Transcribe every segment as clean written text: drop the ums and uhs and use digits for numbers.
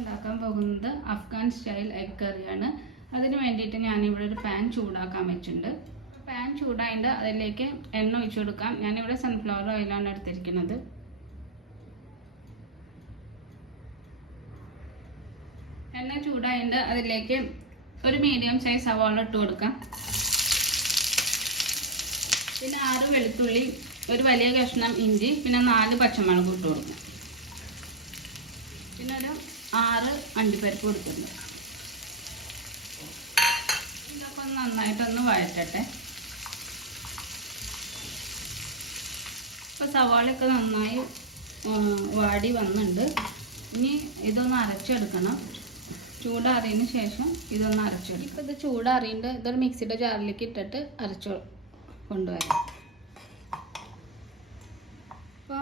ഉണ്ടാക്കാൻ പോകുന്നത് Afghan style egg കറിയാണ്. അതിന് വേണ്ടിയിട്ട് ഞാനിവിടെ ഒരു പാൻ ചൂടാക്കാൻ വെച്ചിട്ടുണ്ട്. പാൻ ചൂടായിട്ട് അതിലേക്ക് എണ്ണ ഒഴിച്ചു കൊടുക്കാം. ഞാനിവിടെ സൺഫ്ലവർ ഓയിലാണ് എടുത്തിരിക്കുന്നത്. എണ്ണ ചൂടായിട്ട് അതിലേക്ക് ഒരു മീഡിയം സൈസ് സവാള ഇട്ട് കൊടുക്കാം. പിന്നെ 6 വെളുത്തുള്ളി, ഒരു വലിയ കഷ്ണം ഇഞ്ചി, പിന്നെ 4 പച്ചമുളക് ഇട്ട് കൊടുക്കാം. പിന്നെ ഒരു 6 അണ്ടിപ്പരിപ്പ് കൊടുത്തിട്ടുണ്ട്. ഇതൊക്കെ ഒന്ന് നന്നായിട്ടൊന്ന് വഴറ്റട്ടെ. ഇപ്പോൾ സവാളയൊക്കെ നന്നായി വാടി വന്നിട്ടുണ്ട്. ഇനി ഇതൊന്ന് അരച്ചെടുക്കണം. ചൂടാറിയതിന് ശേഷം ഇതൊന്ന് അരച്ചെടുക്കും. ഇപ്പോൾ ഇത് ചൂടാറിയിട്ട് ഇതൊരു മിക്സിയുടെ ജാറിലേക്ക് ഇട്ടിട്ട് അരച്ചു കൊണ്ടുവരാം. അപ്പോൾ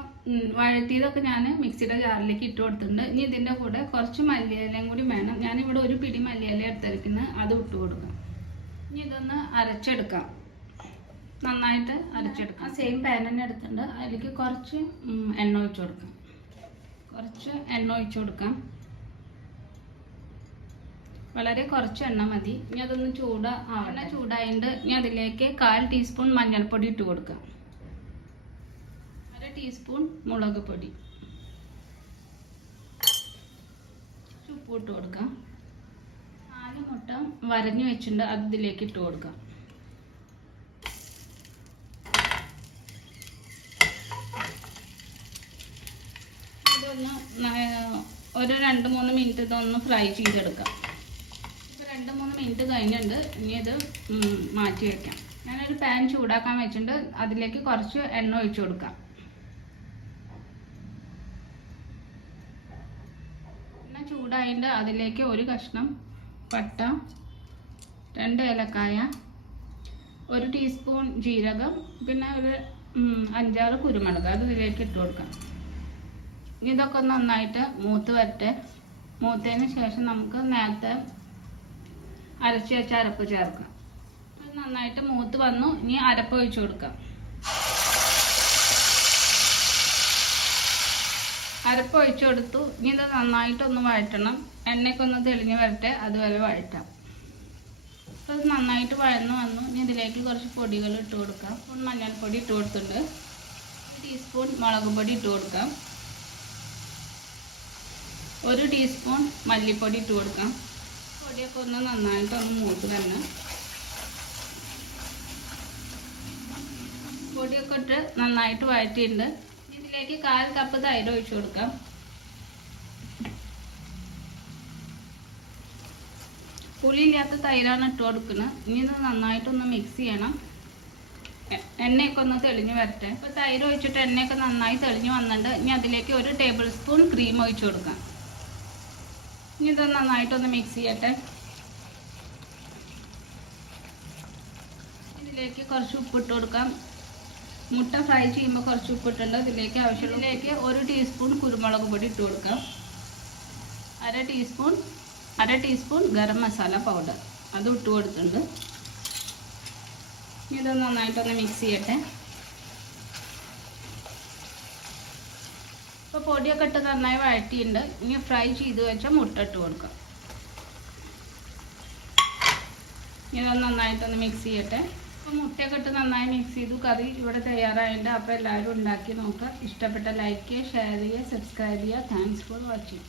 വഴറ്റിയതൊക്കെ ഞാൻ മിക്സിയുടെ ജാറിലേക്ക് ഇട്ട് കൊടുത്തിട്ടുണ്ട്. ഇനി ഇതിൻ്റെ കൂടെ കുറച്ച് മല്ലിയിലയും കൂടി വേണം. ഞാനിവിടെ ഒരു പിടി മല്ലിയില എടുത്തിരിക്കുന്നത്, അത് ഇട്ട് കൊടുക്കാം. ഇനി ഇതൊന്ന് അരച്ചെടുക്കാം. നന്നായിട്ട് അരച്ചെടുക്കാം. ആ സെയിം പാൻ തന്നെ എടുത്തിട്ടുണ്ട്. അതിലേക്ക് കുറച്ച് എണ്ണ ഒഴിച്ചു കൊടുക്കാം. വളരെ കുറച്ച് എണ്ണ മതി. ഇനി അതൊന്ന് ചൂടായിട്ട് ഇനി അതിലേക്ക് 1/4 ടീസ്പൂൺ മഞ്ഞൾപ്പൊടി ഇട്ട് കൊടുക്കാം. 1/2 ടീസ്പൂൺ മുളക് പൊടി, ഉപ്പ് ഇട്ട് കൊടുക്കാം. 4 മുട്ട വരഞ്ഞു വെച്ചിട്ടുണ്ട്, അത് ഇതിലേക്ക് ഇട്ട് കൊടുക്കാം. ഇതൊന്ന് ഒരു 2-3 മിനിറ്റ് ഇതൊന്ന് ഫ്രൈ ചെയ്തെടുക്കാം. ഇപ്പോൾ 2-3 മിനിറ്റ് കഴിഞ്ഞിട്ടുണ്ട്. ഇനി ഇത് മാറ്റി വയ്ക്കാം. ഞാനൊരു പാൻ ചൂടാക്കാൻ വെച്ചിട്ടുണ്ട്. അതിലേക്ക് കുറച്ച് എണ്ണ ഒഴിച്ചു കൊടുക്കാം. എണ്ണ ചൂടായിട്ട് അതിലേക്ക് ഒരു കഷ്ണം പട്ട, 2 ഏലക്കായ, 1 ടീസ്പൂൺ ജീരകം, പിന്നെ ഒരു 5-6 കുരുമുളക്, അത് ഇതിലേക്ക് ഇട്ട് കൊടുക്കാം. ഇതൊക്കെ ഒന്ന് നന്നായിട്ട് മൂത്ത് വരട്ടെ. മൂത്തതിന് ശേഷം നമുക്ക് നേരത്തെ അരച്ച് വെച്ച അരപ്പ് ചേർക്കാം. നന്നായിട്ട് മൂത്ത് വന്നു. ഇനി അരപ്പ് ഒഴിച്ചു കൊടുക്കാം. അരപ്പ് ഒഴിച്ചു കൊടുത്തു. ഇനി ഇത് നന്നായിട്ടൊന്ന് വഴറ്റണം. എണ്ണയൊക്കെ ഒന്ന് തെളിഞ്ഞ് വരട്ടെ, അതുവരെ വഴറ്റാം. അപ്പോൾ ഇത് നന്നായിട്ട് വഴന്നു വന്നു. ഇനി ഇതിലേക്ക് കുറച്ച് പൊടികൾ ഇട്ട് കൊടുക്കാം. മഞ്ഞൾപ്പൊടി ഇട്ട് കൊടുത്തിട്ടുണ്ട്. 1 ടീസ്പൂൺ മുളക് പൊടി ഇട്ട് കൊടുക്കാം. 1 ടീസ്പൂൺ മല്ലിപ്പൊടി ഇട്ട് കൊടുക്കാം. പൊടിയൊക്കെ ഒന്ന് നന്നായിട്ടൊന്ന് മൂത്ത് തന്നെ. പൊടിയൊക്കെ ഇട്ട് നന്നായിട്ട് വഴറ്റിയിട്ടുണ്ട്. ഇതിലേക്ക് 1/4 കപ്പ് തൈര് ഒഴിച്ചു കൊടുക്കാം. പുളിയില്ലാത്ത തൈരാണ് ഇട്ട് കൊടുക്കുന്നത്. ഇനി ഇത് നന്നായിട്ടൊന്ന് മിക്സ് ചെയ്യണം. എണ്ണയൊക്കെ ഒന്ന് തെളിഞ്ഞ് വരട്ടെ. ഇപ്പോൾ തൈര് ഒഴിച്ചിട്ട് എണ്ണയൊക്കെ നന്നായി തെളിഞ്ഞ് വന്നിട്ടുണ്ട്. ഇനി അതിലേക്ക് 1 ടേബിൾ സ്പൂൺ ക്രീം ഒഴിച്ചു കൊടുക്കാം. ഇനി ഇത് നന്നായിട്ടൊന്ന് മിക്സ് ചെയ്യട്ടെ. ഇതിലേക്ക് കുറച്ച് ഉപ്പിട്ട് കൊടുക്കാം. മുട്ട ഫ്രൈ ചെയ്യുമ്പോൾ കുറച്ച് ഉപ്പിട്ടുണ്ട്. ഇതിലേക്ക് 1 ടീസ്പൂൺ കുരുമുളക് പൊടി ഇട്ട് കൊടുക്കാം. 1/2 ടീസ്പൂൺ ഗരം മസാല പൗഡർ, അത് ഇട്ട് കൊടുത്തിട്ടുണ്ട്. ഇത് നന്നായിട്ടൊന്ന് മിക്സ് ചെയ്യട്ടെ. ഇപ്പോൾ പൊടിയൊക്കെ ഇട്ട് നന്നായി വഴറ്റിയിട്ടുണ്ട്. ഇനി ഫ്രൈ ചെയ്ത് വെച്ച മുട്ട ഇട്ട് കൊടുക്കാം. ഇതൊന്ന് നന്നായിട്ടൊന്ന് മിക്സ് ചെയ്യട്ടെ. അപ്പോൾ മുട്ടയൊക്കെ ഇട്ട് നന്നായി മിക്സ് ചെയ്തു. കറി ഇവിടെ തയ്യാറായിട്ടുണ്ട്. അപ്പോൾ എല്ലാവരും ഉണ്ടാക്കി നോക്കുക. ഇഷ്ടപ്പെട്ട ലൈക്ക് ചെയ്യുക, ഷെയർ ചെയ്യുക, സബ്സ്ക്രൈബ് ചെയ്യുക. Thanks for watching.